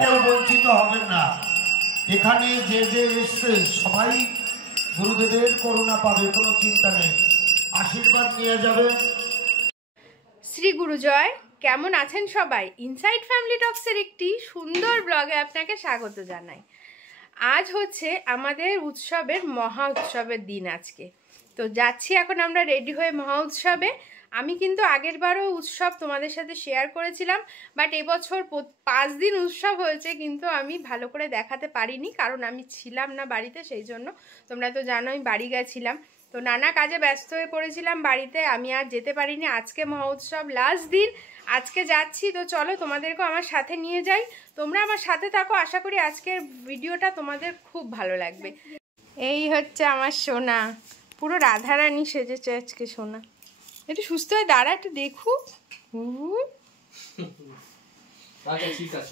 কেউ বঞ্চিত হবেন না। এখানে যে যে এসছে সবাই গুরুদেবের করুণা পাবে, কোনো চিন্তা নেই, আশীর্বাদ নিয়ে যাবে। শ্রী গুরুজয়, কেমন আছেন সবাই? ইনসাইড ফ্যামিলি টক্সের একটি সুন্দর ব্লগে আপনাকে স্বাগত জানাই। আজ হচ্ছে আমাদের উৎসবের মহা উৎসবের দিন আজকে। তো যাচ্ছি এখন আমরা রেডি হয়ে মহা উৎসবে। আমি কিন্তু আগের বারও উৎসব তোমাদের সাথে শেয়ার করেছিলাম, বাট এবছর 5 দিন উৎসব হয়েছে, কিন্তু আমি ভালো করে দেখাতে পারিনি, কারণ আমি ছিলাম না বাড়িতে। সেই জন্য তোমরা তো জানো আমি বাড়ি গেছিলাম, তো নানা কাজে ব্যস্ত হয়ে পড়েছিলাম বাড়িতে, আমি আর যেতে পারিনি। আজকে মহা উৎসব লাস্ট দিন, আজকে যাচ্ছি। তো চলো তোমাদেরকেও আমার সাথে নিয়ে যাই, তোমরা আমার সাথে থাকো। আশা করি আজকের ভিডিওটা তোমাদের খুব ভালো লাগবে। এই হচ্ছে আমার সোনা, পুরো রাধারানী সেজেছে আজকে সোনা। একটু সুস্থ হয়ে দাঁড়া, একটু দেখুক।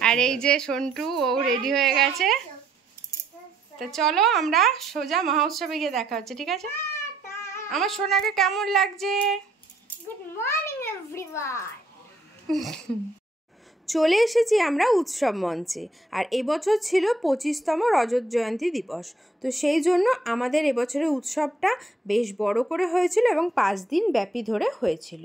আর এই যে সন্টু, ও রেডি হয়ে গেছে। তো চলো আমরা সোজা মহা উৎসবে গিয়ে দেখা হচ্ছে, ঠিক আছে? আমার সোনাকে কেমন লাগছে? Good morning everyone. চলে এসেছি আমরা উৎসব মঞ্চে। আর এবছর ছিল 25তম রজত জয়ন্তী দিবস। তো সেই জন্য আমাদের এবছরের উৎসবটা বেশ বড় করে হয়েছিল এবং 5 দিন ব্যাপী ধরে হয়েছিল।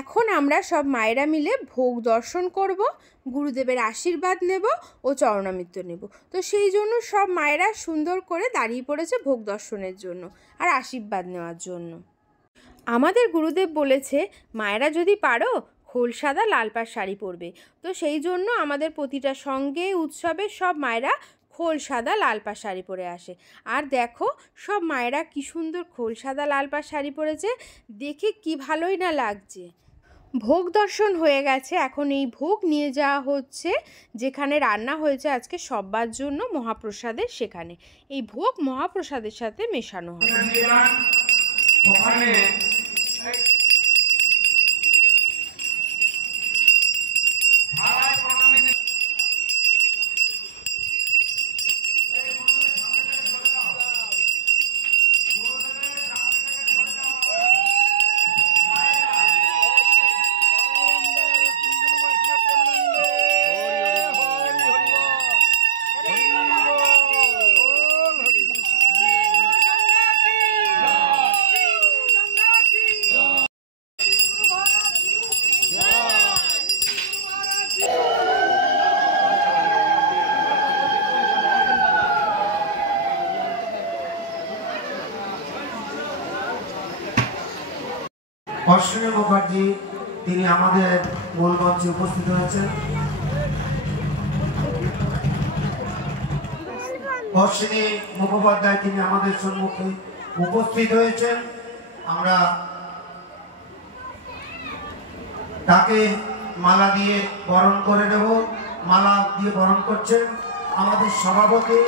এখন আমরা সব মায়েরা মিলে ভোগ দর্শন করব, গুরুদেবের আশীর্বাদ নেব ও চরণামৃত নেব। তো সেই জন্য সব মায়েরা সুন্দর করে দাঁড়িয়ে পড়েছে ভোগ দর্শনের জন্য আর আশীর্বাদ নেওয়ার জন্য। আমাদের গুরুদেব বলেছে মায়েরা যদি পারো খোল সাদা লাল পাড় শাড়ি পরবে। তো সেই জন্য আমাদের প্রতিটা সঙ্গে উৎসবে সব মায়েরা খোল সাদা লাল পাড় শাড়ি পরে আসে। আর দেখো সব মায়েরা কি সুন্দর খোল সাদা লাল পাড় শাড়ি পরেছে, দেখে কি ভালোই না লাগছে। ভোগ দর্শন হয়ে গেছে, এখন এই ভোগ নিয়ে যাওয়া হচ্ছে যেখানে রান্না হয়েছে আজকে সবার জন্য মহাপ্রসাদের, সেখানে এই ভোগ মহাপ্রসাদের সাথে মেশানো হবে। অশ্বিনী মুখার্জি তিনি আমাদের মূল মঞ্চে উপস্থিত হয়েছেন। অশ্বিনী মুখোপাধ্যায় তিনি আমাদের সম্মুখে উপস্থিত হয়েছেন। আমরা তাকে মালা দিয়ে বরণ করে নেব। মালা দিয়ে বরণ করছেন আমাদের সভাপতি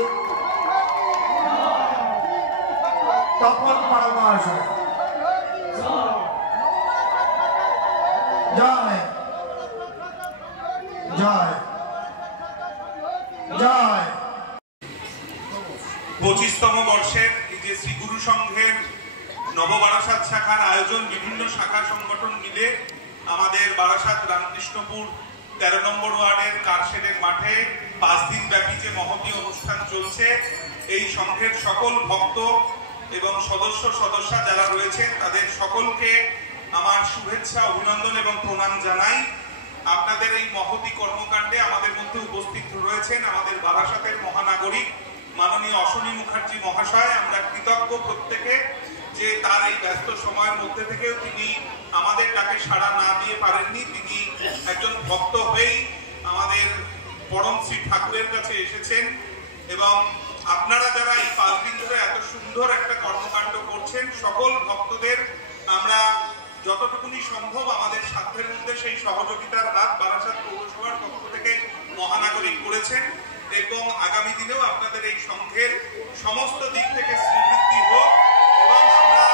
তপন পাড়া মহাশয়। জয় জয় জয়। 25তম বর্ষের এই যে শ্রী গুরু সংঘের নববারাসাত শাখার আয়োজন, বিভিন্ন শাখা সংগঠন মিলে আমাদের বারাসাত রামকৃষ্ণপুর 13 নম্বর ওয়ার্ডের কারশেডের মাঠে 5 দিন ব্যাপী যে মহতী অনুষ্ঠান চলছে, এই সংঘের সকল ভক্ত এবং সদস্যা যারা রয়েছে তাদের সকলকে আমার শুভেচ্ছা, অভিনন্দন এবং প্রণাম জানাই। আপনাদের এই মহতী কর্মকাণ্ডে আমাদের মধ্যে উপস্থিত রয়েছেন আমাদের বারাসাতের মহানাগরিক মাননীয় অশ্বনী মুখার্জি মহাশয়। আমরা কৃতজ্ঞ প্রত্যেকে যে তার এই ব্যস্ত সময়ের মধ্যে থেকেও তিনি আমাদের ডাকে সাড়া না দিয়ে পারেননি। তিনি একজন ভক্ত হয়েই আমাদের পরম শ্রী ঠাকুরের কাছে এসেছেন এবং আপনারা যারা এই 5 দিন ধরে এত সুন্দর একটা কর্মকাণ্ড করছেন, সকল ভক্তদের আমরা যতটুকুনি সম্ভব আমাদের সাধ্যের মধ্যে সেই সহযোগিতার হাত বারাসাত পৌরসভার পক্ষ থেকে মহানাগরিক করেছেন এবং আগামী দিনেও আপনাদের এই সংঘের সমস্ত দিক থেকে শ্রীবৃদ্ধি হোক এবং আমরা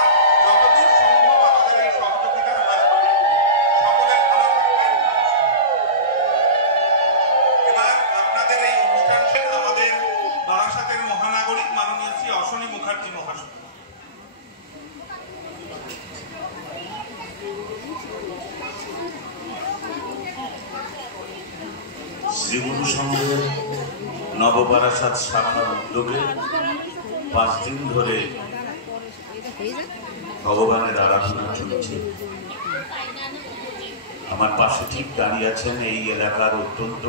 যতদূর সম্ভব আমাদের এই সহযোগিতার হাত বাড়িয়ে দেব। সকলে ভালো থাকবেন। এবার আপনাদের এই অনুষ্ঠান আমাদের বারাসাতের মহানাগরিক মাননীয় শ্রী অশ্বনী মুখার্জি মহাশয়। শ্রীগুরু সংঘের নববারাসাত শাখার উদ্যোগে 5 দিন ধরে ভগবানের আরাধনা চলছে। আমার পাশে ঠিক দাঁড়িয়ে আছেন এই এলাকার অত্যন্ত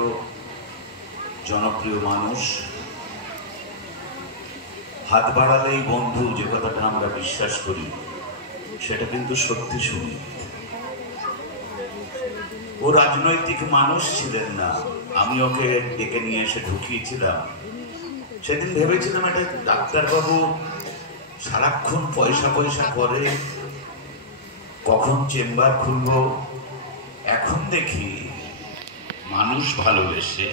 জনপ্রিয় মানুষ, হাত বাড়ালেই বন্ধু যে কথাটা আমরা বিশ্বাস করি সেটা কিন্তু সত্যি শুনি। ও রাজনৈতিক মানুষ ছিলেন না, আমি ওকে ডেকে নিয়ে এসে ঢুকিয়েছিলাম। সেদিন ভেবেছিলাম এটা ডাক্তারবাবু সারাক্ষণ পয়সা করে, কখন চেম্বার খুলব। এখন দেখি মানুষ ভালোবেসে,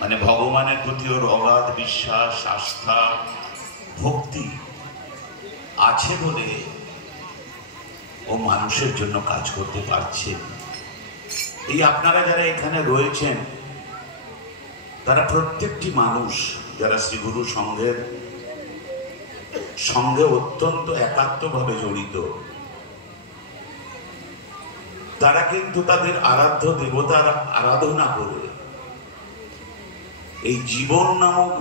মানে ভগবানের প্রতি ওর অগাধ বিশ্বাস, আস্থা, ভক্তি আছে বলে ও মানুষের জন্য কাজ করতে পারছে। এই আপনারা যারা এখানে রয়েছেন তারা প্রত্যেকটি মানুষ যারা শ্রীগুরু সংঘের সঙ্গে অত্যন্ত একাত্মভাবে জড়িত। তারা কিন্তু তাদের আরাধ্য দেবতার আরাধনা করে এই জীবন নামক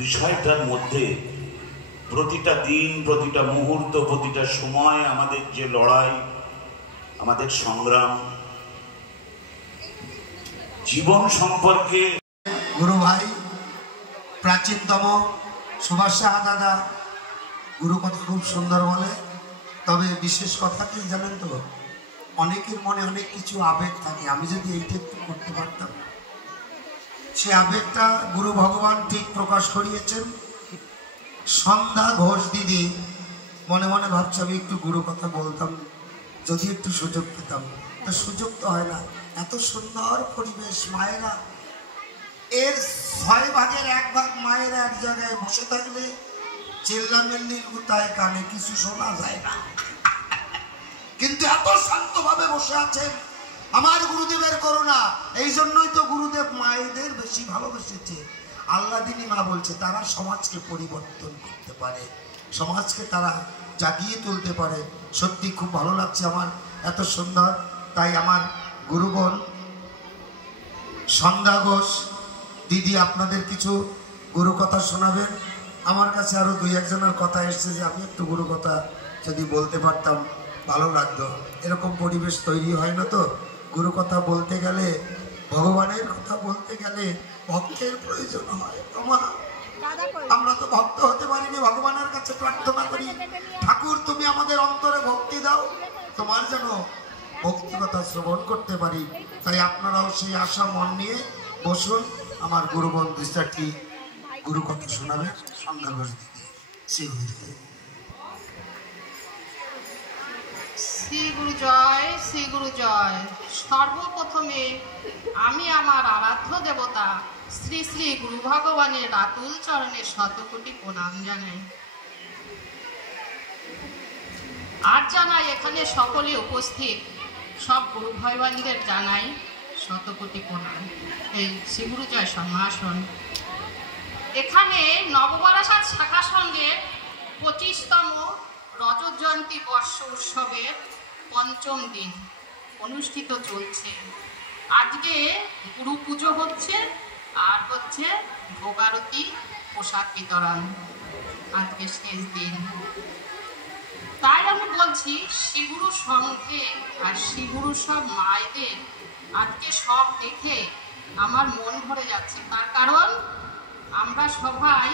বিষয়টার মধ্যে প্রতিটা দিন, প্রতিটা মুহূর্ত, প্রতিটা সময় আমাদের যে লড়াই, আমাদের সংগ্রাম, জীবন সম্পর্কে। গুরু ভাই প্রাচীনতম সুভাষ সাহা দাদা গুরু কথা খুব সুন্দর বলে। তবে বিশেষ কথা কি জানেন তো, অনেকের মনে অনেক কিছু আবেগ থাকে। আমি যদি এইটা একটু করতে পারতাম, সে আবেগটা গুরু ভগবান ঠিক প্রকাশ করিয়েছেন। সন্ধ্যা ঘোষ দিদি মনে মনে ভাবছে আমি একটু গুরু কথা বলতাম, যদি একটু সুযোগ পেতাম। তা সুযোগ তো হয় না। এত সুন্দর পরিবেশ, মায়েরা এর 6 ভাগের 1 ভাগ মায়েরা এক জায়গায় বসে থাকলে চিল্লামিল্লির গুতায় কানে কিছু শোনা যায় না, কিন্তু এত শান্তভাবে বসে আছেন। আমার গুরুদেবের করুণা। এই জন্যই তো গুরুদেব মায়েদের বেশি ভালোবেসেছে। আল্লাদিনী মা বলছে তারা সমাজকে পরিবর্তন করতে পারে, সমাজকে তারা জাগিয়ে তুলতে পারে। সত্যি খুব ভালো লাগছে আমার, এত সুন্দর। তাই আমার গুরুবোন সন্ধ্যা ঘোষ দিদি আপনাদের কিছু গুরু কথা শোনাবেন। আমার কাছে আরো 2-1 জনের কথা এসছে যে আমি একটু গুরু কথা যদি বলতে পারতাম ভালো লাগতো। এরকম পরিবেশ তৈরি হয় না তো। গুরু কথা বলতে গেলে, ভগবানের কথা বলতে গেলে ভক্তের প্রয়োজন হয়। আমরা তো ভক্ত হতে পারিনি। ভগবানের কাছে প্রার্থনা করি, ঠাকুর তুমি আমাদের অন্তরে ভক্তি দাও, তোমার যেন ভক্তি কথা শ্রবণ করতে পারি। তাই আপনারাও সেই আশা মন নিয়ে বসুন। আমার গুরুবন 2-4টি গুরু কথা শোনাবে। সন্ধ্যা ঘোষ দিদি, শ্রী গুরু জয়, শ্রী গুরু জয়। সর্বপ্রথমে আমি আমার আরাধ্য দেবতা শ্রী শ্রী গুরু ভগবানের আতুল চরণে শতকোটি প্রণাম জানাই। আর জানাই এখানে সকলে উপস্থিত সব গুরু ভগবানদের জানাই শতকোটি প্রণাম। এই শ্রী গুরু জয় সম্ভাষণ। এখানে নববারাসাত শাখা সঙ্গে 25তম রজত জয়ন্তী বর্ষ উৎসবের 5ম দিন অনুষ্ঠিত চলছে। আজকে গুরু পুজো হচ্ছে আর হচ্ছে ভোগারতি প্রসাদ বিতরণ, আজকে শেষ দিন। তাই আমি বলছি শ্রীগুরু সংঘে আর শ্রীগুরু সব মায়েদের আজকে সব দেখে আমার মন ভরে যাচ্ছে। তার কারণ আমরা সবাই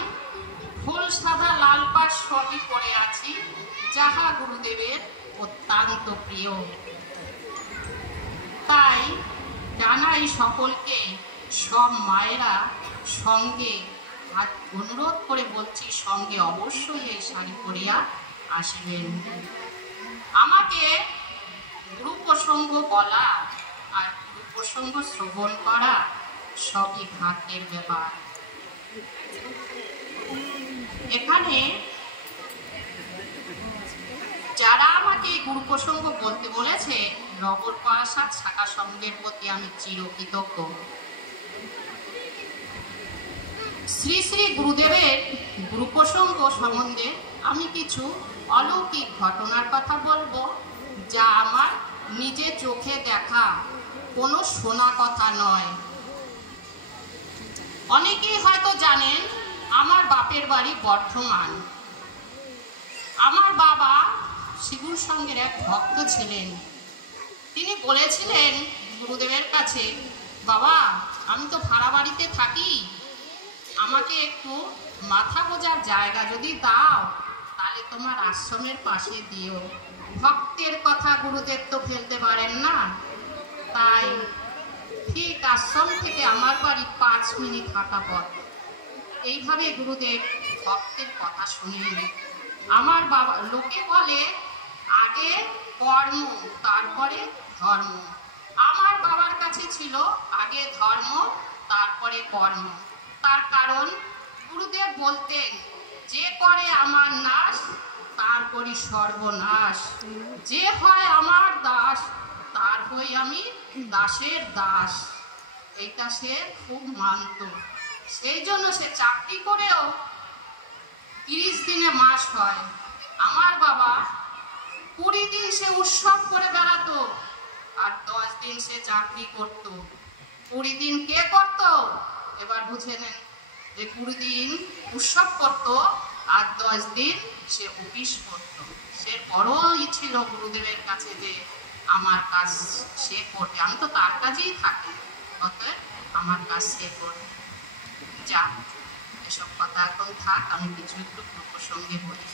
ফুল সাদা লাল পাড় সবই পরে আছি, যাহা গুরুদেবের অত্যন্ত প্রিয়। তাই জানাই সকলকে, সব মায়েরা সঙ্গে অনুরোধ করে বলছি সঙ্গে অবশ্যই এই শাড়ি পরিয়া আসবেন। আমাকে গুরু প্রসঙ্গ বলা আর গুরু প্রসঙ্গ শ্রবণ করা সবই ভাগ্যের ব্যাপার। এখানে যারা আমাকে গুরু প্রসঙ্গ বলতে বলেছে, নববারাসাত শাখা সংঘের প্রতি আমি চিরকৃতজ্ঞ। শ্রী শ্রী গুরুদেবের গুরু প্রসঙ্গ সম্বন্ধে আমি কিছু অলৌকিক ঘটনার কথা বলবো, যা আমার নিজে চোখে দেখা, কোনো শোনা কথা নয়। অনেকেই হয়তো জানেন আমার বাপের বাড়ি বর্ধমান। আমার বাবা শ্রীগুরু সংঘের এক ভক্ত ছিলেন। তিনি বলেছিলেন গুরুদেবের কাছে, বাবা আমি তো ভাড়া বাড়িতে থাকি, আমাকে একটু মাথা গোজার জায়গা যদি দাও তাহলে তোমার আশ্রমের পাশে দিও। ভক্তের কথা গুরুদেব তো ফেলতে পারেন না। তাই ঠিক আশ্রম থেকে আমার বাড়ি 5 মিনিট হাঁটা পথ। এইভাবে গুরুদেব ভক্তের কথা শুনেন। আমার বাবা, লোকে বলে আগে কর্ম তারপরে ধর্ম। আমার বাবার কাছে ছিল আগে ধর্ম তারপরে কর্ম। তার কারণ গুরুদেব বলতেন, যে করে আমার নাশ তার করি সর্বনাশ, যে হয় আমার দাস তার হই আমি দাসের দাস। এইটা সে খুব মানত। সেই জন্য সে চাকরি করেও 30 দিনে মাস হয়। আমার বাবা 20 দিন সে উৎসব করে বেড়াতো আর 10 দিন সে চাকরি করত। 20 দিন কে করত? এবার বুঝে নেন যে 20 দিন উৎসব করত আর 10 দিন সে অফিস করত। সে বড়ই ছিল গুরুদেবের কাছে যে আমার কাজ সে করবে, আমি তো তার কাছেই থাকি, অতএব আমার কাজ সে করবে। যা এসব কথা এখন থাক, আমি কিছু একটু প্রসঙ্গে বলি।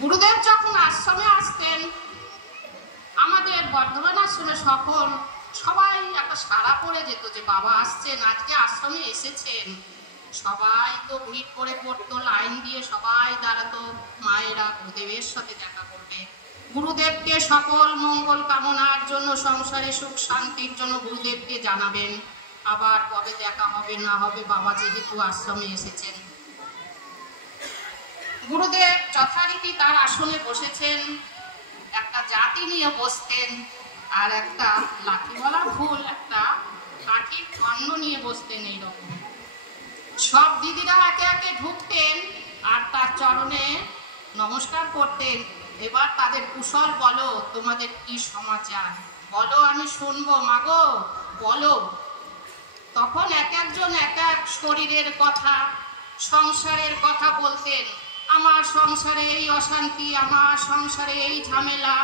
গুরুদেব যখন আশ্রমে আসতেন, আমাদের বর্ধমান আশ্রমে সবাই একটা সাড়া পড়ে যেত যে বাবা আসছেন, আজকে আশ্রমে এসেছেন। সবাই তো ভিড় করে পড়তো, লাইন দিয়ে সবাই দাঁড়াতো, মায়েরা গুরুদেবের সাথে দেখা করবে, গুরুদেবকে সকল মঙ্গল কামনার জন্য, সংসারে সুখ শান্তির জন্য গুরুদেবকে জানাবেন। আবার কবে দেখা হবে না হবে, বাবা যেহেতু আশ্রমে এসেছেন। গুরুদেব যথারীতি তার আসনে বসেছেন, একটা জাতি নিয়ে বসতেন আর একটা লাঠিওয়ালা ফুল, একটা কাঠির খণ্ড নিয়ে বসতেন। এইরকম সব দিদিরা একে একে ঢুকতেন আর তার চরণে নমস্কার করতেন। এবার তাদের কুশল বলো, তোমাদের কি সমাচার বলো, আমি শুনবো, মাগো বলো। তখন এক একজন এক এক শরীরের কথা, সংসারের কথা বলতেন। আমার সংসারে এই অশান্তি, আমার সংসারে এই ঝামেলা,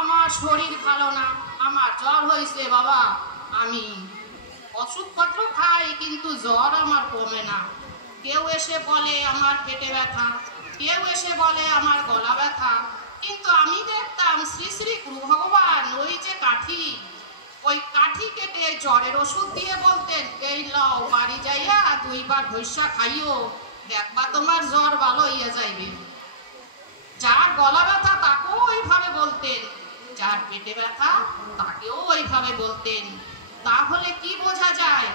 আমার শরীর ভালো না, আমার জ্বর হয়েছে বাবা, আমি ওষুধপত্র খাই কিন্তু জ্বর আমার কমে না। কেউ এসে বলে আমার পেটে ব্যথা, কেউ এসে বলে আমার গলা ব্যথা। কিন্তু আমি দেখতাম শ্রী শ্রী গুরু ভগবান ওই যে কাঠি, ওই কাঠি কেটে জ্বরের ওষুধ দিয়ে বলতেন, এই লও বাড়ি যাইয়া 2 বার ভৈসা খাইও, দেখবা তোমার জ্বর ভালো হইয়া যাইবে। যার গলা ব্যথা তাকেও ওইভাবে বলতেন, যার পেটে ব্যথা তাকেও ওইভাবে বলতেন। তাহলে কি বোঝা যায়,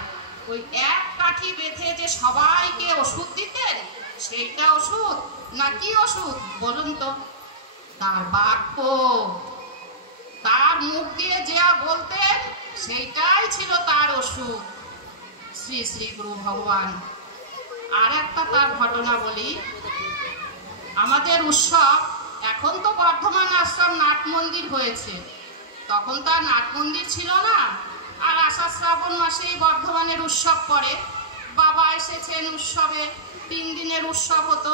ওই এক কাঠি বেঁধে যে সবাইকে ওষুধ দিতেন, সেইটা ওষুধ না কি ওষুধ বলুন তো? তার বাক্য, তার মুখ দিয়ে যা বলতেন সেইটাই ছিল তার ওষুধ। শ্রী শ্রী গুরু ভগবান। আর একটা তার ঘটনা বলি। আমাদের উৎসব, এখন তো বর্ধমান আশ্রম নাট মন্দির হয়েছে, তখন তার নাট মন্দির ছিল না। আর আষাঢ় শ্রাবণ মাসেই বর্ধমানের উৎসব পড়ে। বাবা এসেছেন উৎসবে, 3 দিনের উৎসব হতো।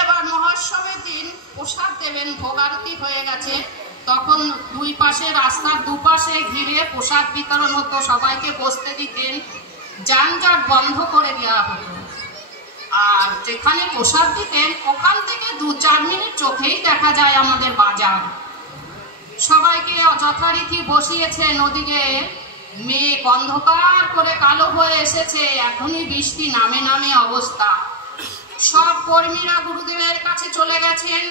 এবার মহোৎসবের দিন প্রসাদ দেবেন, ভোগারতি হয়ে গেছে। তখন দুই পাশে, রাস্তার দুপাশে ঘিরে প্রসাদ বিতরণ হতো, সবাইকে বসতে দিতেন, যানজট বন্ধ করে দেওয়া হতো। আর যেখানে প্রসাদ দিতেন ওখান থেকে 2-4 মিনিট চোখেই দেখা যায় আমাদের বাজার। সবাইকে যথারীতি বসিয়েছেন। ওদিকে মেঘ অন্ধকার করে কালো হয়ে এসেছে, এখনই বৃষ্টি নামে নামে অবস্থা। সব কর্মীরা গুরুদেবের কাছে চলে গেছেন।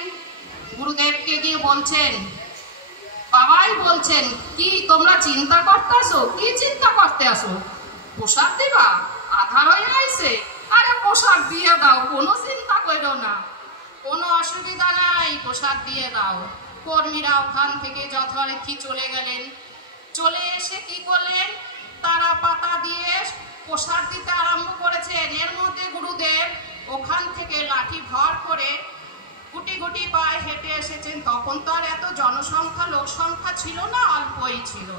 গুরুদেবকে গিয়ে বলছেন, বাবাই বলছেন, কি তোমরা চিন্তা করতে আসো? কি চিন্তা করতে আসো? প্রসাদ দিবা? আধার হয়ে আইছে, আরে প্রসাদ দিয়ে দাও, কোনো চিন্তা করো না, কোনো অসুবিধা নাই, প্রসাদ দিয়ে দাও। কর্মীরা ওখান থেকে যথারীতি চলে গেলেন। চলে এসে কি করলেন, তারা পাতা দিয়ে প্রসাদ দিতে আরম্ভ করেছেন। এর মধ্যে গুরুদেব ওখান থেকে লাঠি ভর করে গুটি গুটি পায়ে হেঁটে এসেছেন। তখন তো আর এত জনসংখ্যা, লোক সংখ্যা ছিল না, অল্পই ছিল।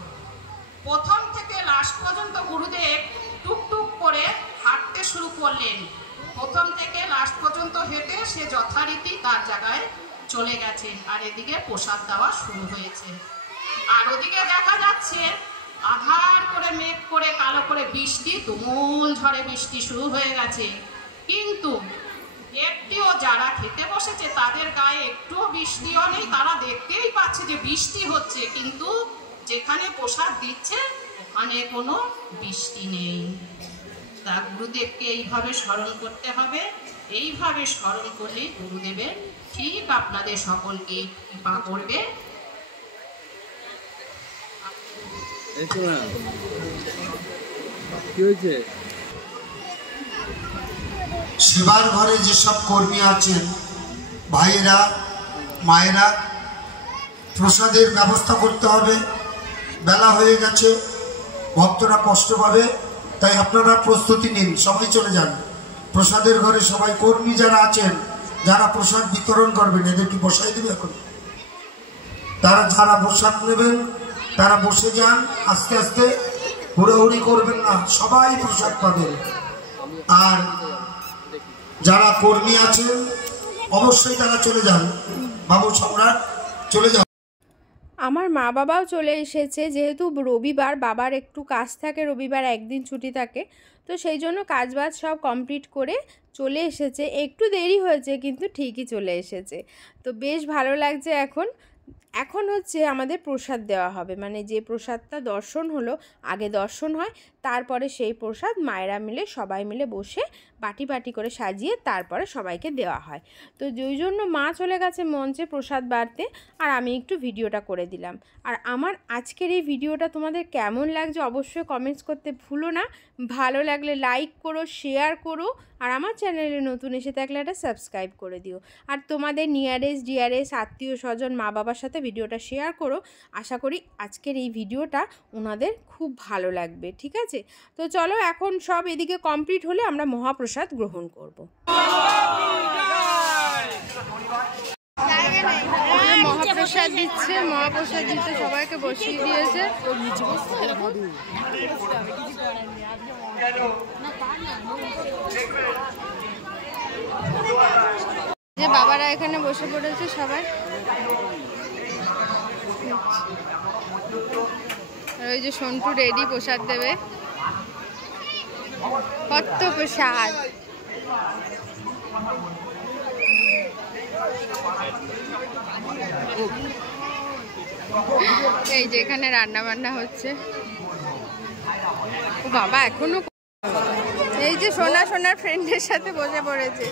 প্রথম থেকে লাস্ট পর্যন্ত গুরুদেব টুকটুক করে হাঁটতে শুরু করলেন। প্রথম থেকে লাস্ট পর্যন্ত হেঁটে সে যথারীতি তার জায়গায় চলে গেছেন। আর এদিকে প্রসাদ দেওয়া শুরু হয়েছে। আর ওদিকে দেখা যাচ্ছে আধার করে মেঘ করে কালো করে বৃষ্টি, তুমুল ঝড়ে বৃষ্টি শুরু হয়ে গেছে। কিন্তু একটিও যারা খেতে বসেছে তাদের গায়ে একটুও বৃষ্টিও নেই। তারা দেখতেই পাচ্ছে যে বৃষ্টি হচ্ছে, কিন্তু যেখানে প্রসাদ দিচ্ছে ওখানে কোনো বৃষ্টি নেই। তা গুরুদেবকে এইভাবে স্মরণ করতে হবে। এইভাবে স্মরণ করলে গুরুদেবের ঠিক আপনাদের সকলকে কৃপা করবে। সেবার ঘরে যেসব কর্মী আছেন, ভাইয়েরা মায়েরা, প্রসাদের ব্যবস্থা করতে হবে। বেলা হয়ে গেছে, ভক্তরা কষ্ট পাবে, তাই আপনারা প্রস্তুতি নিন, সবাই চলে যান প্রসাদের ঘরে। সবাই কর্মী যারা আছেন, যারা প্রসাদ বিতরণ করবেন, এদেরকে বসাই দেবে এখন। তারা যারা প্রসাদ নেবেন তারা বসে যান, আস্তে আস্তে, হুড়োহুড়ি করবেন না, সবাই প্রসাদ পাবেন। আর যারা কর্মী আছেন অবশ্যই তারা চলে যান। বাবু সম্রাট চলে যান। আমার মা বাবাও চলে এসেছে। যেহেতু রবিবার, বাবার একটু কাজ থাকে, রবিবার একদিন ছুটি থাকে, তো সেই জন্য কাজবাজ সব কমপ্লিট করে চলে এসেছে। একটু দেরি হয়েছে কিন্তু ঠিকই চলে এসেছে। তো বেশ ভালো লাগছে। এখন হচ্ছে আমাদের প্রসাদ দেওয়া হবে, মানে যে প্রসাদটা দর্শন হলো, আগে দর্শন হয়, তারপরে সেই প্রসাদ মায়েরা মিলে সবাই মিলে বসে বাটি বাটি করে সাজিয়ে তারপরে সবাইকে দেওয়া হয়। তো ওই জন্য মা চলে গেছে মঞ্চে প্রসাদ বাড়তে, আর আমি একটু ভিডিওটা করে দিলাম। আর আমার আজকের এই ভিডিওটা তোমাদের কেমন লাগছে অবশ্যই কমেন্টস করতে ভুলো না। ভালো লাগলে লাইক করো, শেয়ার করো, আর আমার চ্যানেলে নতুন এসে থাকলে একটা সাবস্ক্রাইব করে দিও। আর তোমাদের নিয়ারেস্ট ডিয়ারেস্ট আত্মীয় স্বজন মা বাবার সাথে ভিডিওটা শেয়ার করো। আশা করি আজকের এই ভিডিওটা ওনাদের খুব ভালো লাগবে। ঠিক আছে, তো চলো এখন সব এদিকে কমপ্লিট হলে আমরা মহাপ্রসাদ গ্রহণ করব। মহাপ্রসাদ দিচ্ছে, মহাপ্রসাদ দিতে সবাইকে বসিয়ে দিয়েছে। যে বাবারা এখানে বসে পড়েছে সবাই। ওই যে সন্টু রেডি প্রসাদ দেবে। কত প্রসাদ! এই যে এখানে রান্না বান্না হচ্ছে। ও বাবা, এখনো এই যে সোনার ফ্রেন্ডের সাথে বসে পড়েছে।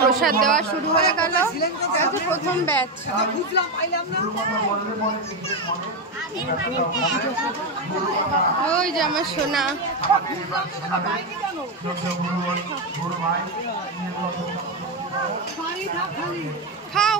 প্রসাদ দেওয়া শুরু হয়ে গেল, প্রথম ব্যাচ। ওই যে আমার সোনা। খাও।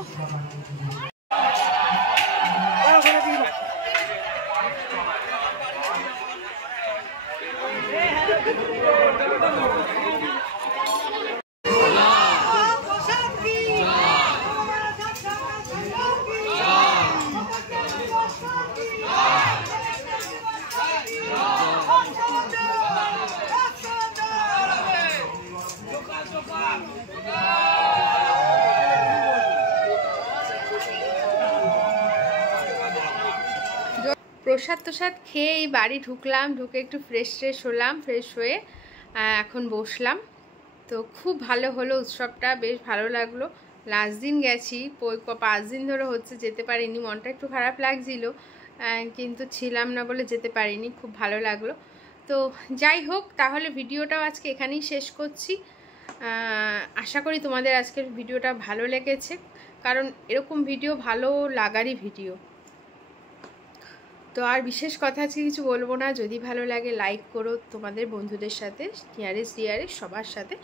প্রসাদ তোসাদ খেয়ে এই বাড়ি ঢুকলাম, ঢুকে একটু ফ্রেশ হলাম, ফ্রেশ হয়ে এখন বসলাম। তো খুব ভালো হলো উৎসবটা, বেশ ভালো লাগলো। লাস্ট দিন গেছি, 5 দিন ধরে হচ্ছে, যেতে পারিনি, মনটা একটু খারাপ লাগছিল, কিন্তু ছিলাম না বলে যেতে পারিনি। খুব ভালো লাগলো। তো যাই হোক, তাহলে ভিডিওটাও আজকে এখানেই শেষ করছি। আশা করি তোমাদের আজকের ভিডিওটা ভালো লেগেছে, কারণ এরকম ভিডিও ভালো লাগারই ভিডিও। তো আর বিশেষ কথা আজকে কিছু বলবো না। যদি ভালো লাগে লাইক করো, তোমাদের বন্ধুদের সাথে, নিয়ারেস্ট ডিয়ারেস্ট সবার সাথে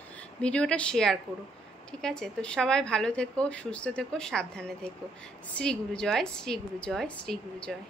ভিডিওটা শেয়ার করো, ঠিক আছে? তো সবাই ভালো থেকো, সুস্থ থেকো, সাবধানে থেকো। শ্রী গুরু জয়, শ্রী গুরু জয়, শ্রী গুরু জয়।